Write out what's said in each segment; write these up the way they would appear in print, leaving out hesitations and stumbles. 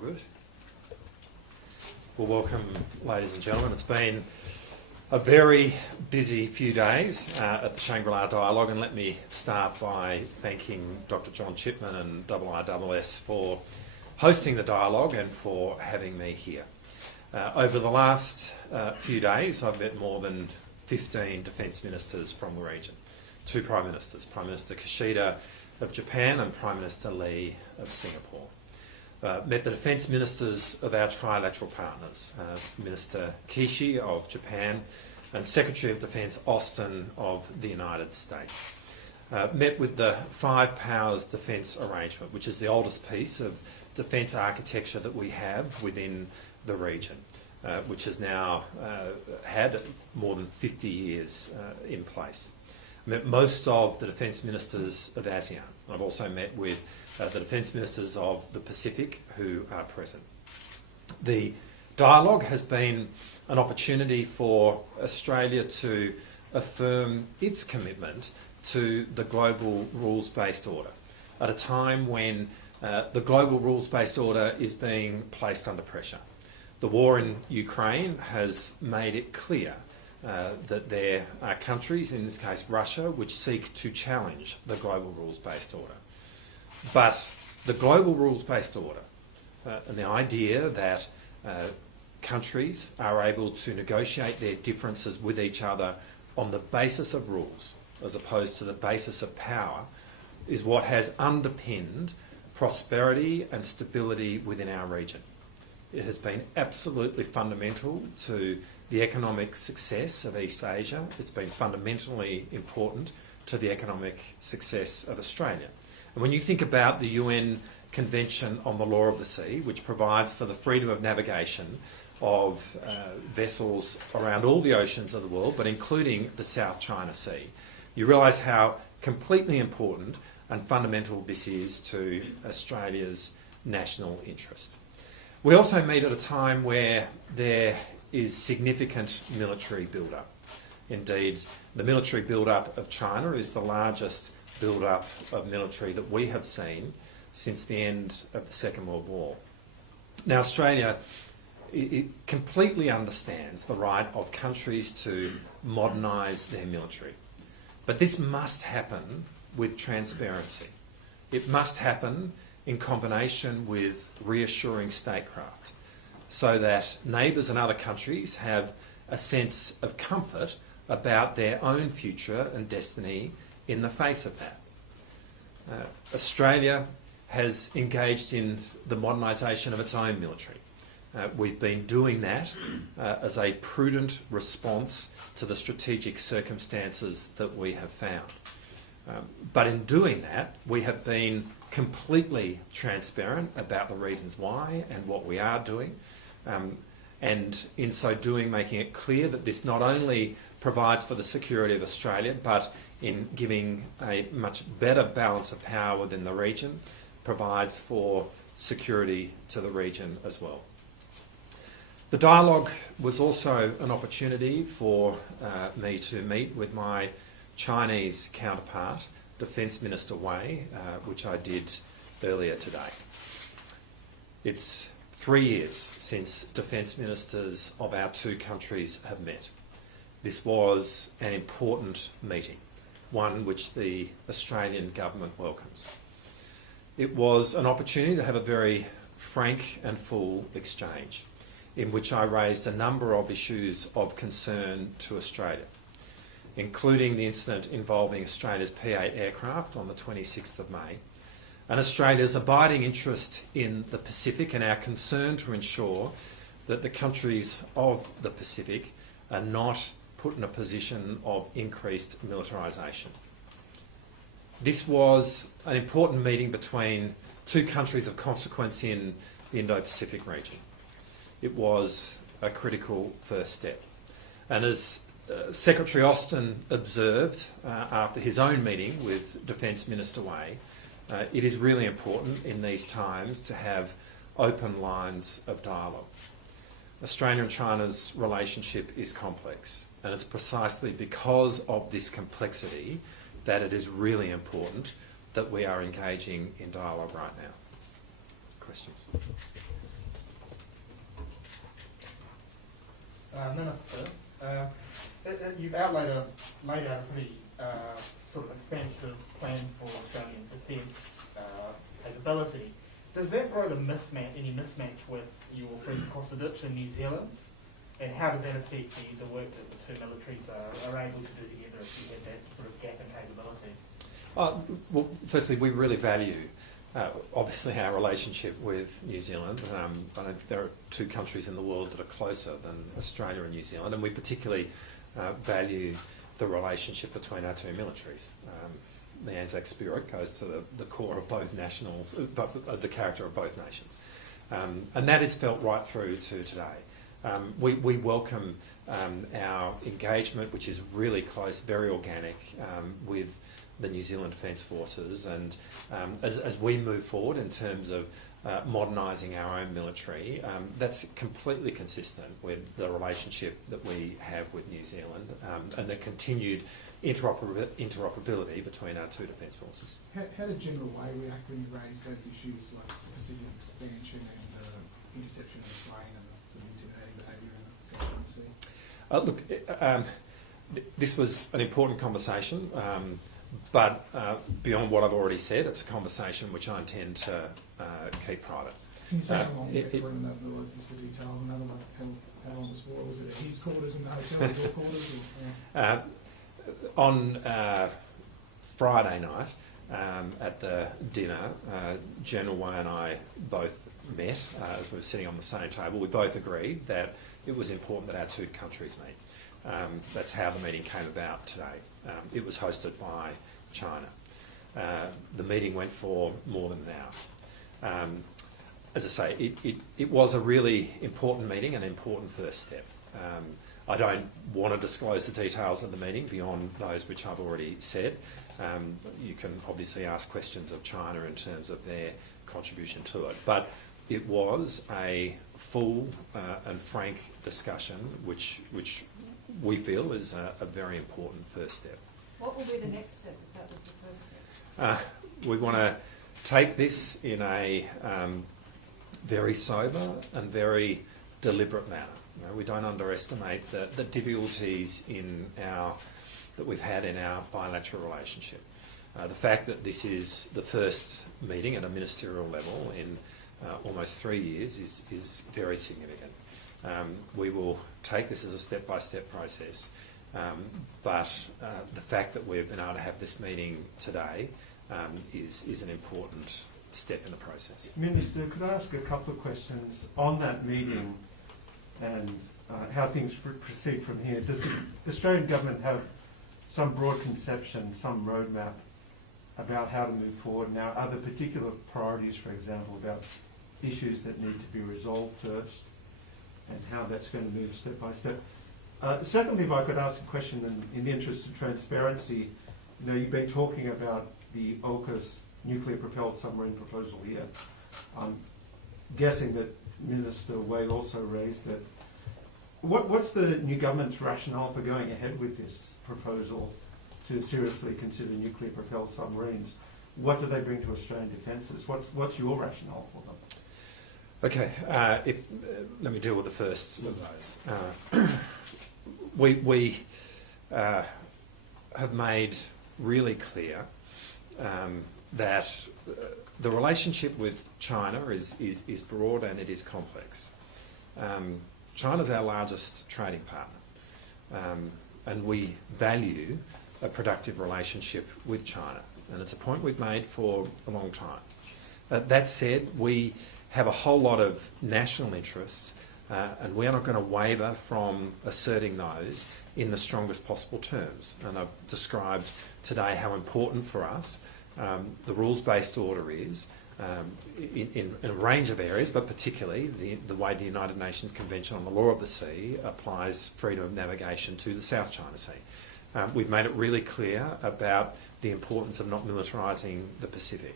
good. Well, welcome, ladies and gentlemen. It's been a very busy few days at the Shangri-La Dialogue, and let me start by thanking Dr. John Chipman and IISS for hosting the dialogue and for having me here. Over the last few days, I've met more than 15 defence ministers from the region. Two Prime Ministers, Prime Minister Kishida of Japan and Prime Minister Lee of Singapore. Met the defence ministers of our trilateral partners, Minister Kishi of Japan and Secretary of Defence Austin of the United States. Met with the Five Powers Defence Arrangement, which is the oldest piece of defence architecture that we have within the region, which has now had more than 50 years in place. Met most of the defence ministers of ASEAN. I've also met with the defence ministers of the Pacific who are present. The dialogue has been an opportunity for Australia to affirm its commitment to the global rules-based order at a time when the global rules-based order is being placed under pressure. The war in Ukraine has made it clear that there are countries, in this case Russia, which seek to challenge the global rules-based order. But the global rules-based order and the idea that countries are able to negotiate their differences with each other on the basis of rules as opposed to the basis of power is what has underpinned prosperity and stability within our region. It has been absolutely fundamental to the economic success of East Asia. It's been fundamentally important to the economic success of Australia. And when you think about the UN Convention on the Law of the Sea, which provides for the freedom of navigation of vessels around all the oceans of the world, but including the South China Sea, you realise how completely important and fundamental this is to Australia's national interest. We also meet at a time where there is significant military build-up. Indeed, the military build-up of China is the largest build-up of military that we have seen since the end of the Second World War. Now, Australia it completely understands the right of countries to modernise their military. But this must happen with transparency. It must happen in combination with reassuring statecraft, so that neighbours and other countries have a sense of comfort about their own future and destiny in the face of that. Australia has engaged in the modernisation of its own military. We've been doing that as a prudent response to the strategic circumstances that we have found. But in doing that, we have been completely transparent about the reasons why and what we are doing. And in so doing, making it clear that this not only provides for the security of Australia, but in giving a much better balance of power within the region, provides for security to the region as well. The dialogue was also an opportunity for me to meet with my Chinese counterpart, Defence Minister Wei, which I did earlier today. It's 3 years since Defence Ministers of our two countries have met. This was an important meeting, one which the Australian government welcomes. It was an opportunity to have a very frank and full exchange in which I raised a number of issues of concern to Australia, including the incident involving Australia's P-8 aircraft on the 26th of May, and Australia's abiding interest in the Pacific and our concern to ensure that the countries of the Pacific are not put in a position of increased militarisation. This was an important meeting between two countries of consequence in the Indo-Pacific region. It was a critical first step. And as Secretary Austin observed after his own meeting with Defence Minister Wei, it is really important in these times to have open lines of dialogue. Australia and China's relationship is complex, and it's precisely because of this complexity that it is really important that we are engaging in dialogue right now. Questions? Minister, you've laid out a pretty sort of expansive plan for Australian defence capability. Does that grow any mismatch with your friends across the ditch in New Zealand? And how does that affect the work that the two militaries are able to do together if you have that sort of gap in capability? Well, firstly, we really value, obviously, our relationship with New Zealand. I don't think there are two countries in the world that are closer than Australia and New Zealand, and we particularly value the relationship between our two militaries. The Anzac spirit goes to the core of both nationals, the character of both nations. And that is felt right through to today. We welcome our engagement, which is really close, very organic, with the New Zealand Defence Forces, and as we move forward in terms of modernising our own military, that's completely consistent with the relationship that we have with New Zealand and the continued interoperability between our two defence forces. How did General Wei react when you raised those issues like Pacific expansion and interception of the plane and sort of intimidating behaviour in the sea? This was an important conversation, but beyond what I've already said, it's a conversation which I intend to keep private. Can you say how long you were in just the details, and how long was for? Was it at his quarters in the hotel, or your quarters? Or, On Friday night, at the dinner, General Wei and I both met as we were sitting on the same table. We both agreed that it was important that our two countries meet. That's how the meeting came about today. It was hosted by China. The meeting went for more than an hour. As I say, it was a really important meeting, an important first step. I don't want to disclose the details of the meeting beyond those which I've already said. You can obviously ask questions of China in terms of their contribution to it. But it was a full and frank discussion, which we feel is a very important first step. What will be the next step if that was the first step? We want to take this in a very sober and very deliberate manner. You know, we don't underestimate the difficulties that we've had in our bilateral relationship. The fact that this is the first meeting at a ministerial level in almost 3 years is very significant. We will take this as a step-by-step process, but the fact that we've been able to have this meeting today is an important step in the process. Minister, could I ask a couple of questions on that meeting and how things proceed from here? Does the Australian government have some broad conception, some roadmap about how to move forward now? Are there particular priorities, for example, about issues that need to be resolved first and how that's going to move step by step? Secondly, if I could ask a question in the interest of transparency, you know, you've been talking about the AUKUS nuclear-propelled submarine proposal here. I'm guessing that Minister Wei also raised that. What's the new government's rationale for going ahead with this proposal to seriously consider nuclear-propelled submarines? What do they bring to Australian defences? What's your rationale for them? Okay, let me deal with the first of those. We have made really clear that the relationship with China is broad and it is complex. China's our largest trading partner, and we value a productive relationship with China, and it's a point we've made for a long time. That said, we have a whole lot of national interests, and we are not going to waver from asserting those in the strongest possible terms. And I've described today how important for us the rules-based order is in a range of areas, but particularly the way the United Nations Convention on the Law of the Sea applies freedom of navigation to the South China Sea. We've made it really clear about the importance of not militarising the Pacific.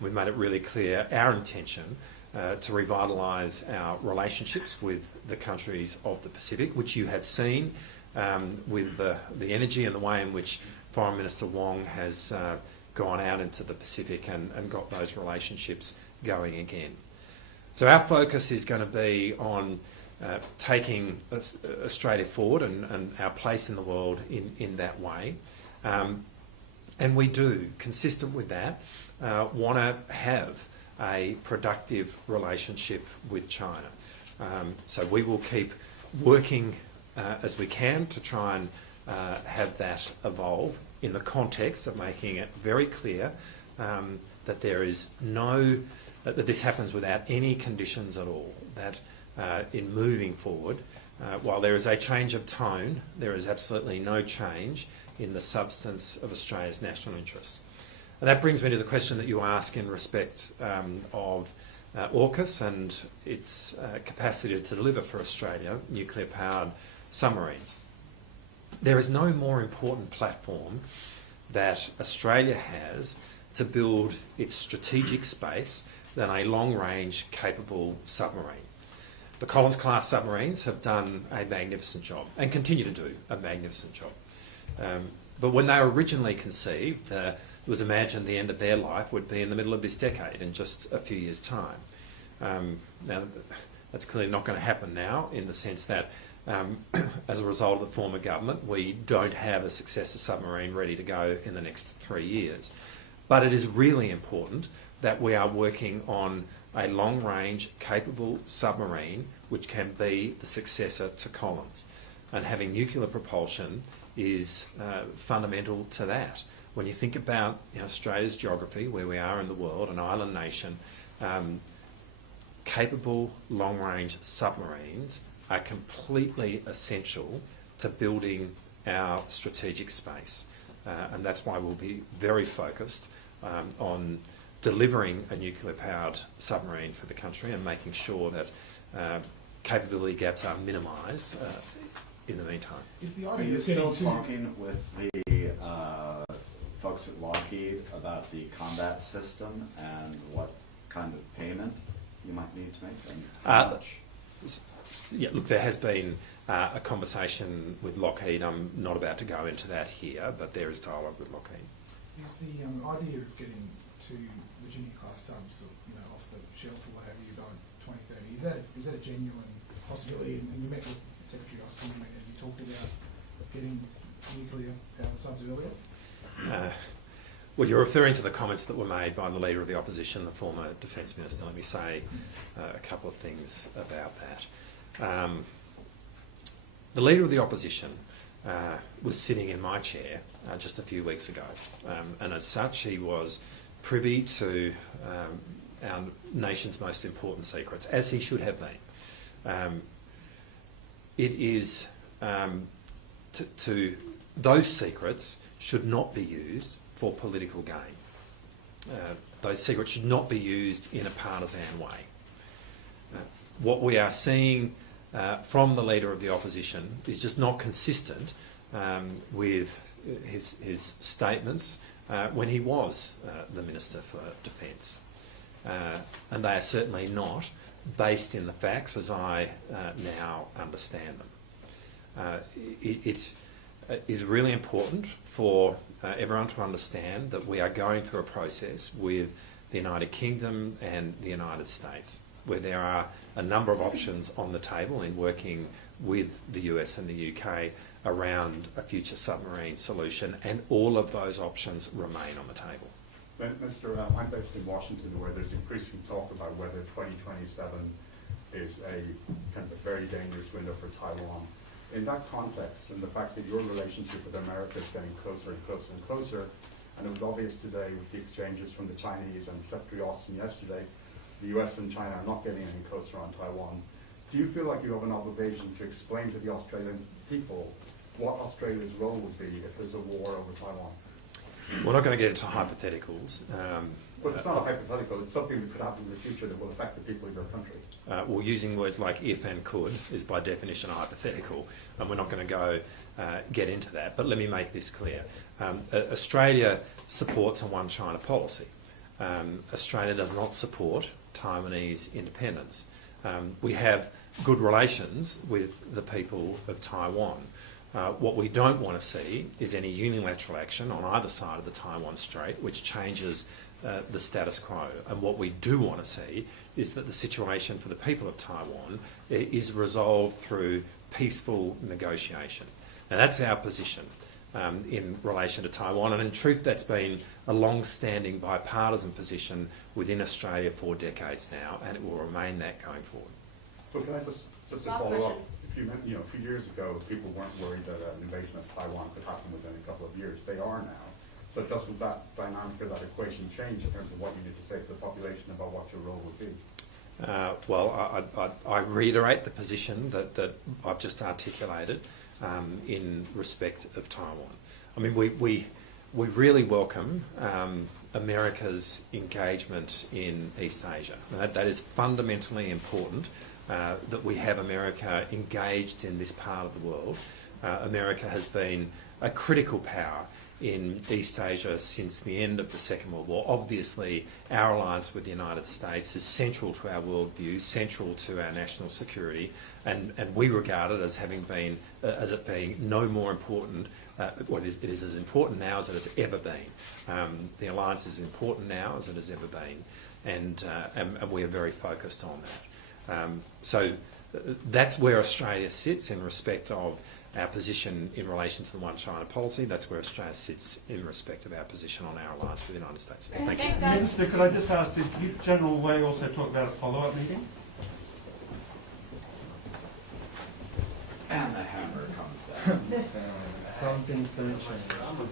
We've made it really clear our intention to revitalise our relationships with the countries of the Pacific, which you have seen with the energy and the way in which Foreign Minister Wong has gone out into the Pacific and got those relationships going again. So our focus is going to be on taking Australia forward and our place in the world in that way. And we do, consistent with that, want to have a productive relationship with China. So we will keep working as we can to try and have that evolve in the context of making it very clear that there is that this happens without any conditions at all, that in moving forward, while there is a change of tone, there is absolutely no change in the substance of Australia's national interests. And that brings me to the question that you ask in respect of AUKUS and its capacity to deliver for Australia nuclear-powered submarines. There is no more important platform that Australia has to build its strategic space than a long-range capable submarine. The Collins-class submarines have done a magnificent job and continue to do a magnificent job. But when they were originally conceived, it was imagined the end of their life would be in the middle of this decade, in just a few years' time. Now, that's clearly not going to happen now, in the sense that as a result of the former government, we don't have a successor submarine ready to go in the next 3 years. But it is really important that we are working on a long-range, capable submarine which can be the successor to Collins. And having nuclear propulsion is fundamental to that. When you think about Australia's geography, where we are in the world, an island nation, capable long-range submarines are completely essential to building our strategic space. And that's why we'll be very focused on delivering a nuclear-powered submarine for the country and making sure that capability gaps are minimised in the meantime. Is the Are idea you of still getting talking with the folks at Lockheed about the combat system and what kind of payment you might need to make and how much? Yeah, look, there has been a conversation with Lockheed. I'm not about to go into that here, but there is dialogue with Lockheed. Is the idea of getting to Virginia-class subs, off the shelf or whatever you got 2030, is that a genuine possibility? And you met with Secretary Austin, and you talked about getting nuclear-powered subs earlier? Well, you're referring to the comments that were made by the Leader of the Opposition, the former Defence Minister. Let me say a couple of things about that. The Leader of the Opposition was sitting in my chair just a few weeks ago, and as such he was privy to our nation's most important secrets, as he should have been. It is those secrets should not be used for political gain. Those secrets should not be used in a partisan way. What we are seeing from the Leader of the Opposition is just not consistent with his statements when he was the Minister for Defence. And they are certainly not based in the facts as I now understand them. It is really important for everyone to understand that we are going through a process with the United Kingdom and the United States, where there are a number of options on the table in working with the US and the UK around a future submarine solution, and all of those options remain on the table. Mr. I'm based in Washington, where there's increasing talk about whether 2027 is a kind of a very dangerous window for Taiwan. In that context, and the fact that your relationship with America is getting closer and closer and closer, and it was obvious today with the exchanges from the Chinese and Secretary Austin yesterday, the US and China are not getting any closer on Taiwan. Do you feel like you have an obligation to explain to the Australian people what Australia's role would be if there's a war over Taiwan? We're not going to get into hypotheticals. But it's not a hypothetical, it's something that could happen in the future that will affect the people of your country. Well, using words like if and could is by definition a hypothetical, and we're not going to go get into that. But let me make this clear. Australia supports a one China policy. Australia does not support Taiwanese independence. We have good relations with the people of Taiwan. What we don't want to see is any unilateral action on either side of the Taiwan Strait which changes the status quo. And what we do want to see is that the situation for the people of Taiwan is resolved through peaceful negotiation. And that's our position in relation to Taiwan. And in truth, that's been a long-standing bipartisan position within Australia for decades now, and it will remain that going forward. So can I just to Last follow up? question. A few years ago, people weren't worried that an invasion of Taiwan could happen within a couple of years. They are now. So doesn't that dynamic or that equation change in terms of what you need to say to the population about what your role would be? I reiterate the position that I've just articulated in respect of Taiwan. I mean, we really welcome America's engagement in East Asia. That is fundamentally important, that we have America engaged in this part of the world. America has been a critical power in East Asia since the end of the Second World War. Obviously, our alliance with the United States is central to our worldview, central to our national security, and we regard it as having been, as it being no more important. It is as important now as it has ever been. The alliance is as important now as it has ever been, and we are very focused on that. So that's where Australia sits in respect of our position in relation to the One China policy. That's where Australia sits in respect of our position on our alliance with the United States. Thank you. Thanks, guys. Minister, could I just ask, did General Wei also talk about a follow-up meeting? And the hammer comes down. Something's going to change.